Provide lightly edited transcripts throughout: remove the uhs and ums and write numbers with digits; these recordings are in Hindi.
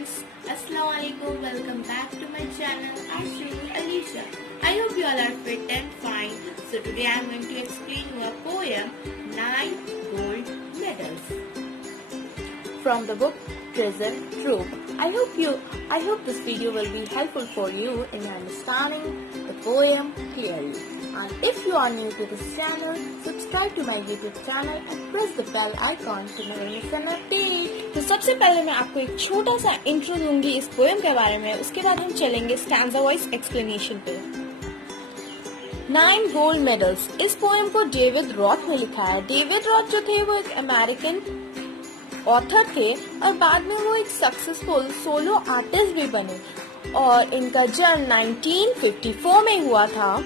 friends, Assalamualaikum. Welcome back to my channel. I'm Shruti Alisha. I hope you all are fit and fine. So today I'm going to explain you a poem, 9 Gold Medals, from the book Treasure Trove. I hope this video will be helpful for you in understanding the poem clearly. And if you are new to this channel, subscribe to my YouTube channel and press the bell icon to never miss an update. तो सबसे पहले मैं आपको एक छोटा सा इंट्रो दूंगी इस पोएम के बारे में, उसके बाद हम चलेंगे स्टैंजा वाइज एक्सप्लेनेशन पे। 9 गोल्ड मेडल्स, इस पोएम को डेविड रॉथ ने लिखा है। डेविड रॉथ जो थे वो एक अमेरिकन ऑथर थे और बाद में वो एक सक्सेसफुल सोलो आर्टिस्ट भी बने और इनका जन्म 1954 में हुआ था।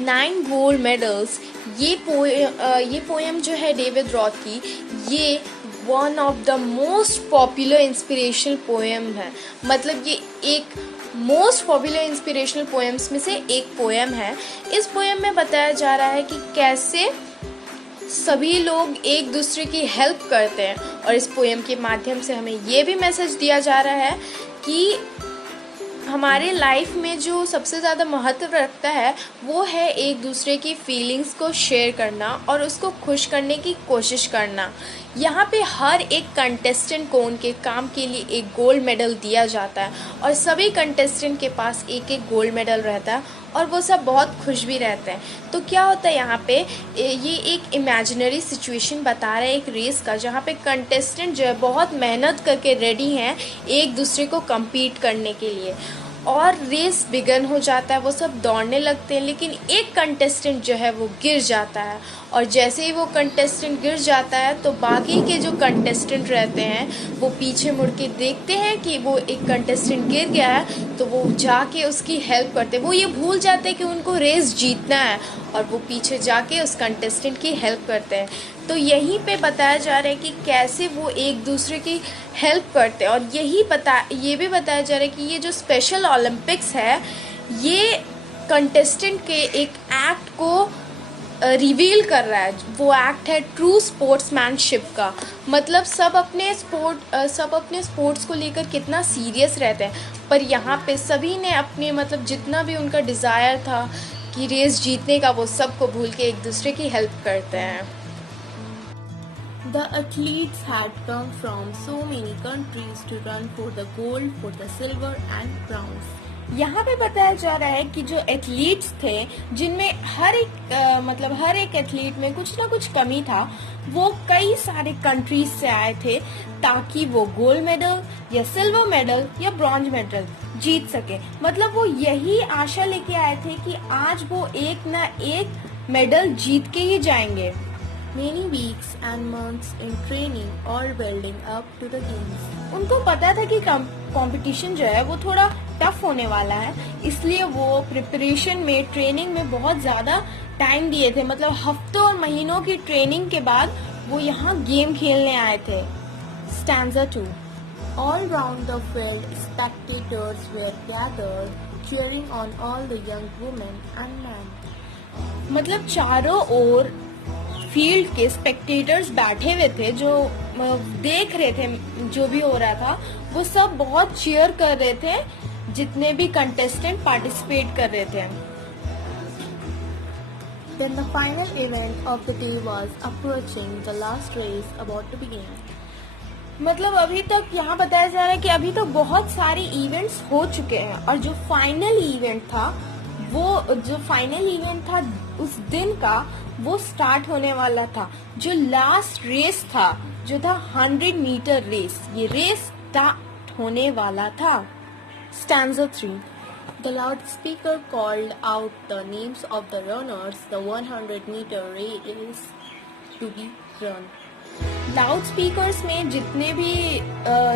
9 गोल्ड मेडल्स, ये पोएम जो है डेविड रॉथ की, ये one of the most popular inspirational poem है। मतलब ये एक मोस्ट पॉपुलर इंस्पिरेशनल पोएम्स में से एक पोएम है। इस पोएम में बताया जा रहा है कि कैसे सभी लोग एक दूसरे की हेल्प करते हैं और इस पोएम के माध्यम से हमें ये भी मैसेज दिया जा रहा है कि हमारे लाइफ में जो सबसे ज़्यादा महत्व रखता है वो है एक दूसरे की फीलिंग्स को शेयर करना और उसको खुश करने की कोशिश करना। यहाँ पे हर एक कंटेस्टेंट को उनके काम के लिए एक गोल्ड मेडल दिया जाता है और सभी कंटेस्टेंट के पास एक एक गोल्ड मेडल रहता है और वो सब बहुत खुश भी रहते हैं। तो क्या होता है यहाँ पे, ये एक इमेजिनरी सिचुएशन बता रहा है एक रेस का, जहाँ पे कंटेस्टेंट जो है बहुत मेहनत करके रेडी हैं एक दूसरे को compete करने के लिए और रेस बिगन हो जाता है। वो सब दौड़ने लगते हैं लेकिन एक कंटेस्टेंट जो है वो गिर जाता है और जैसे ही वो कंटेस्टेंट गिर जाता है तो बाकी के जो कंटेस्टेंट रहते हैं वो पीछे मुड़ के देखते हैं कि वो एक कंटेस्टेंट गिर गया है, तो वो जाके उसकी हेल्प करते हैं। वो ये भूल जाते हैं कि उनको रेस जीतना है और वो पीछे जाके उस कंटेस्टेंट की हेल्प करते हैं। तो यहीं पे बताया जा रहा है कि कैसे वो एक दूसरे की हेल्प करते हैं और ये भी बताया जा रहा है कि ये जो स्पेशल ओलंपिक्स है ये कंटेस्टेंट के एक एक्ट को रिवील कर रहा है। वो एक्ट है ट्रू स्पोर्ट्समैनशिप का। मतलब सब अपने स्पोर्ट्स को लेकर कितना सीरियस रहते हैं, पर यहाँ पे सभी ने अपने मतलब जितना भी उनका डिज़ायर था कि रेस जीतने का, वो सबको भूल के एक दूसरे की हेल्प करते हैं। The athletes had come from so many countries to run for the gold, for the silver and bronze. यहाँ पे बताया जा रहा है कि जो एथलीट्स थे, जिनमें हर एक एथलीट में कुछ ना कुछ कमी था, वो कई सारे कंट्रीज से आए थे ताकि वो गोल्ड मेडल या सिल्वर मेडल या ब्रॉन्ज मेडल जीत सके। मतलब वो यही आशा लेके आए थे कि आज वो एक ना एक मेडल जीत के ही जाएंगे। Many weeks and months in training or building up to the games. उनको पता था कि कंपटीशन जो है वो थोड़ा टफ होने वाला है, इसलिए वो प्रिपरेशन में, ट्रेनिंग में बहुत ज़्यादा टाइम दिए थे। मतलब हफ्तों और महीनों की ट्रेनिंग के बाद वो यहाँ गेम खेलने आए थे। Stanza 2. All round the field, spectators were gathered, cheering on all the young women and men. मतलब चारों ओर फील्ड के स्पेक्टेटर्स बैठे हुए थे जो देख रहे थे जो भी हो रहा था। वो सब बहुत चीयर कर रहे थे जितने भी कंटेस्टेंट पार्टिसिपेट कर रहे थे। Then the final event of the day was approaching, the last race about to begin. मतलब अभी तक यहाँ बताया जा रहा है कि अभी तक बहुत सारे इवेंट्स हो चुके हैं और जो फाइनल इवेंट था उस दिन का, वो स्टार्ट होने वाला था। जो लास्ट रेस था, जो था 100 मीटर रेस, ये रेस स्टार्ट होने वाला था। Stanza 3. The loudspeaker called out the names of the runners, the 100-meter race to be run. Loud speakers में जितने भी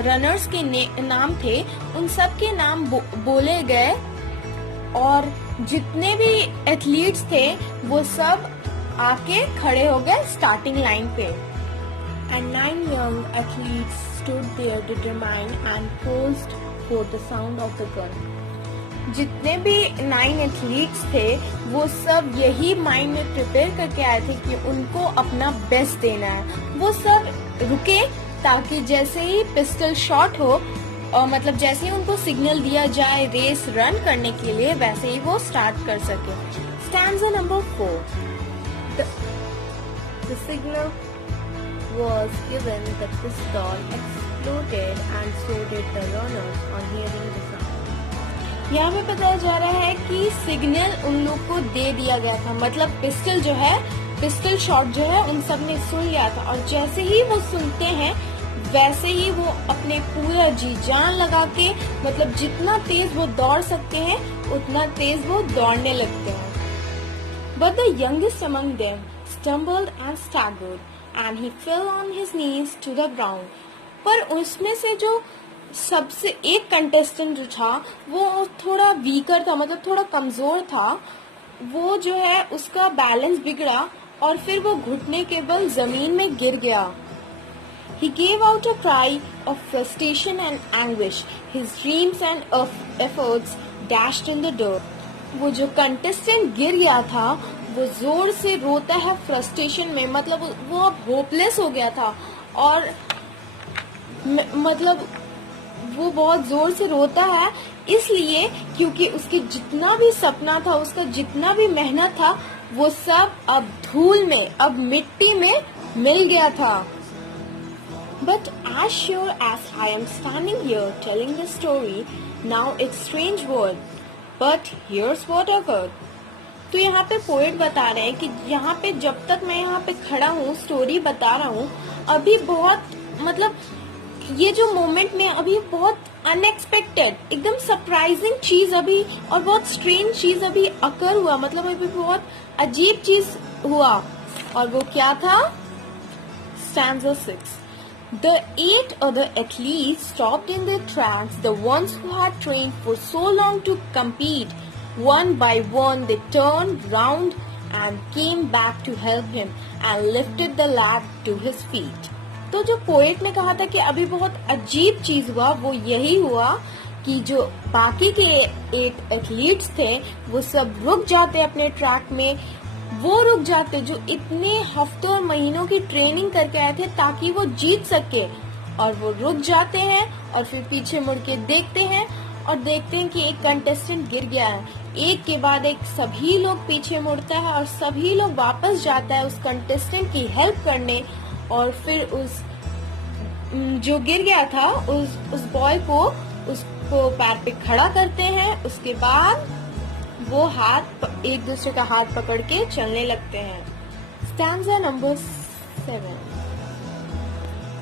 रनर्स के नाम थे उन सब के नाम बोले गए और जितने भी एथलीट्स थे वो सब आके खड़े हो गए स्टार्टिंग लाइन पे। And 9 young athletes stood there determined and posed for the sound of the gun. जितने भी 9 एथलीट्स थे वो सब यही माइंड में प्रिपेयर करके आए थे कि उनको अपना बेस्ट देना है। वो सब रुके ताकि जैसे ही पिस्टल शॉट हो और मतलब जैसे ही उनको सिग्नल दिया जाए रेस रन करने के लिए, वैसे ही वो स्टार्ट कर सके। Stanza number 4। The signal was given, the pistol exploded and so did the runners on hearing the sound। यहाँ पे बताया जा रहा है कि सिग्नल उन लोग को दे दिया गया था, मतलब पिस्टल जो है, पिस्टल शॉट जो है उन सब ने सुन लिया था, और जैसे ही वो सुनते हैं वैसे ही वो अपने पूरा जी जान लगा के, मतलब जितना तेज वो दौड़ सकते हैं उतना तेज वो दौड़ने लगते हैं। But the youngest among them stumbled and staggered, and he fell on his knees to the ground। पर उसमें से जो सबसे एक कंटेस्टेंट जो था वो थोड़ा वीकर था, मतलब थोड़ा कमजोर था, वो जो है उसका बैलेंस बिगड़ा और फिर वो घुटने के बल जमीन में गिर गया। He gave out a cry of frustration and anguish. His dreams and efforts dashed in the dirt. वो जो कंटेस्टेंट गिर गया था वो जोर से रोता है फ्रस्ट्रेशन में, मतलब वो अब होपलेस हो गया था, और मतलब वो बहुत जोर से रोता है इसलिए क्योंकि उसके जितना भी सपना था, उसका जितना भी मेहनत था, वो सब अब धूल में, अब मिट्टी में मिल गया था। But as sure as I am standing here telling this story, now it's strange word, but here's what occurred। तो यहाँ पे पोएट बता रहे हैं कि यहाँ पे जब तक मैं यहाँ पे खड़ा हूँ, स्टोरी बता रहा हूँ, अभी बहुत मतलब ये जो मोमेंट में अभी बहुत अनएक्सपेक्टेड, एकदम सरप्राइजिंग चीज अभी और बहुत स्ट्रेंज चीज अभी अकर हुआ, मतलब अभी बहुत अजीब चीज हुआ, और वो क्या था? Stanza 6। The 8 other athletes stopped in their tracks, the ones who had trained for so long to compete. One by one they turned round and came back to help him and lifted the lad to his feet। तो जो पोएट ने कहा था कि अभी बहुत अजीब चीज हुआ, वो यही हुआ कि जो बाकी के 8 एथलीट्स थे वो सब रुक जाते अपने ट्रैक में, वो रुक जाते जो इतने हफ्तों और महीनों की ट्रेनिंग करके आए थे ताकि वो जीत सके, और वो रुक जाते हैं और फिर पीछे मुड़ के देखते हैं और देखते हैं कि एक कंटेस्टेंट गिर गया है। एक के बाद एक सभी लोग पीछे मुड़ता है और सभी लोग वापस जाता है उस कंटेस्टेंट की हेल्प करने, और फिर उस जो गिर गया था उस बॉय को उसको पैर पे खड़ा करते हैं। उसके बाद वो एक दूसरे का हाथ पकड़ के चलने लगते हैं। Stanza number 7।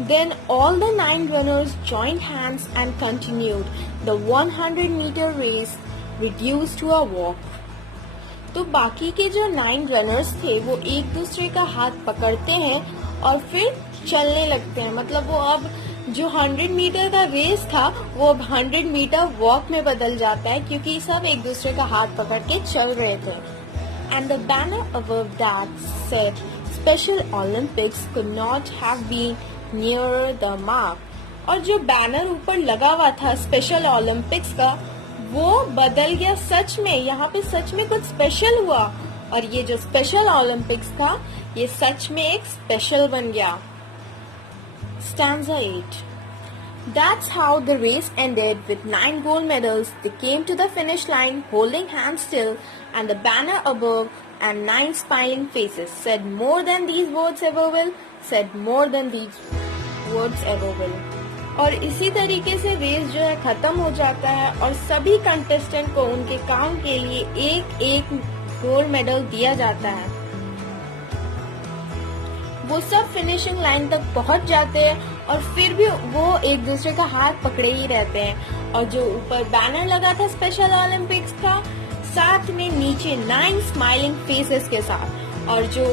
Then all the 9 runners joined hands and continued the 100-meter race, reduced to a walk। तो बाकी के जो 9 रनर्स थे वो एक दूसरे का हाथ पकड़ते हैं और फिर चलने लगते हैं, मतलब वो अब जो 100 मीटर का रेस था वो अब 100 मीटर वॉक में बदल जाता है, क्योंकि सब एक दूसरे का हाथ पकड़ के चल रहे थे। And the banner above that said, Special Olympics could not have been nearer the mark। और जो बैनर ऊपर लगा हुआ था स्पेशल ओलंपिक्स का, वो बदल गया सच में। यहाँ पे सच में कुछ स्पेशल हुआ, और ये जो स्पेशल ओलंपिक्स था ये सच में एक स्पेशल बन गया। Stanza 8। That's how the race ended with 9 gold medals. They came to the finish line holding hands still, and the banner above and 9 smiling faces said more than these words ever will, said more than these words ever will। और इसी तरीके से रेस जो है खत्म हो जाता है और सभी कंटेस्टेंट को उनके काम के लिए एक एक गोल्ड मेडल दिया जाता है। वो सब फिनिशिंग लाइन तक पहुंच जाते हैं और फिर भी वो एक दूसरे का हाथ पकड़े ही रहते हैं। और जो ऊपर बैनर लगा था स्पेशल ओलंपिक्स का, साथ में नीचे 9 स्माइलिंग फेसेस के साथ, और जो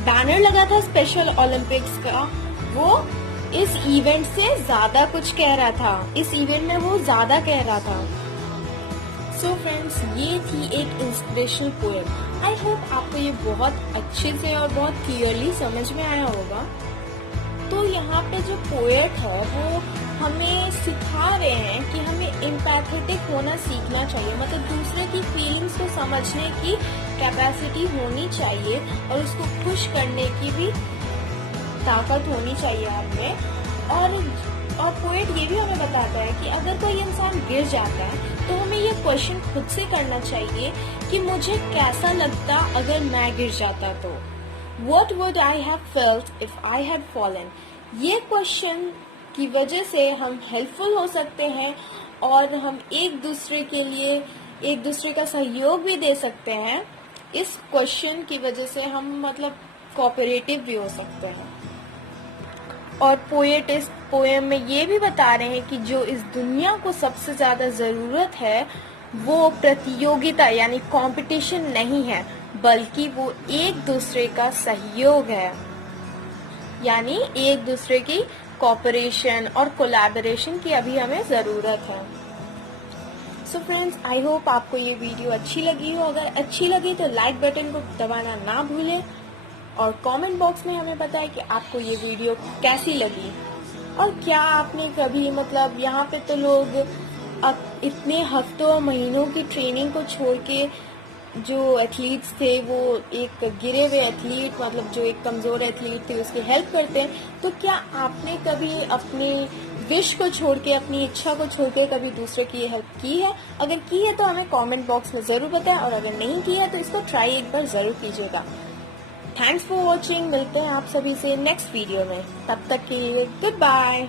बैनर लगा था स्पेशल ओलंपिक्स का वो इस इवेंट से ज्यादा कुछ कह रहा था, इस इवेंट में वो ज्यादा कह रहा था। सो फ्रेंड्स, ये थी एक इंस्पिरेशनल पोएम। आई होप आपको ये बहुत अच्छे से और बहुत क्लियरली समझ में आया होगा। तो यहाँ पे जो पोएट है वो हमें सिखा रहे हैं कि हमें एम्पैथेटिक होना सीखना चाहिए, मतलब दूसरे की फीलिंग्स को समझने की कैपेसिटी होनी चाहिए और उसको खुश करने की भी ताकत होनी चाहिए आप में। और पोएट ये भी हमें बताता है कि अगर कोई इंसान गिर जाता है तो हमें ये क्वेश्चन खुद से करना चाहिए कि मुझे कैसा लगता अगर मैं गिर जाता तो। What would I have felt if I had fallen? ये क्वेश्चन की वजह से हम हेल्पफुल हो सकते हैं और हम एक दूसरे के लिए एक दूसरे का सहयोग भी दे सकते हैं। इस क्वेश्चन की वजह से हम मतलब कोऑपरेटिव भी हो सकते हैं। और पोएट इस पोएम में ये भी बता रहे हैं कि जो इस दुनिया को सबसे ज्यादा जरूरत है वो प्रतियोगिता यानी कंपटीशन नहीं है, बल्कि वो एक दूसरे का सहयोग है, यानी एक दूसरे की कोऑपरेशन और कोलैबोरेशन की अभी हमें जरूरत है। सो फ्रेंड्स, आई होप आपको ये वीडियो अच्छी लगी हो। अगर अच्छी लगी तो लाइक बटन को दबाना ना भूलें और कमेंट बॉक्स में हमें बताएं कि आपको ये वीडियो कैसी लगी और क्या आपने कभी मतलब यहाँ पे तो लोग अब इतने हफ्तों महीनों की ट्रेनिंग को छोड़ के जो एथलीट्स थे वो एक गिरे हुए एथलीट मतलब जो एक कमजोर एथलीट थे उसकी हेल्प करते हैं, तो क्या आपने कभी अपनी विश को छोड़ के अपनी इच्छा को छोड़ के कभी दूसरे की हेल्प की है? अगर की है तो हमें कमेंट बॉक्स में जरूर बताएं और अगर नहीं की है तो इसको ट्राई एक बार जरूर कीजिएगा। Thanks for watching. मिलते हैं आप सभी से नेक्स्ट वीडियो में, तब तक के लिए गुड बाय।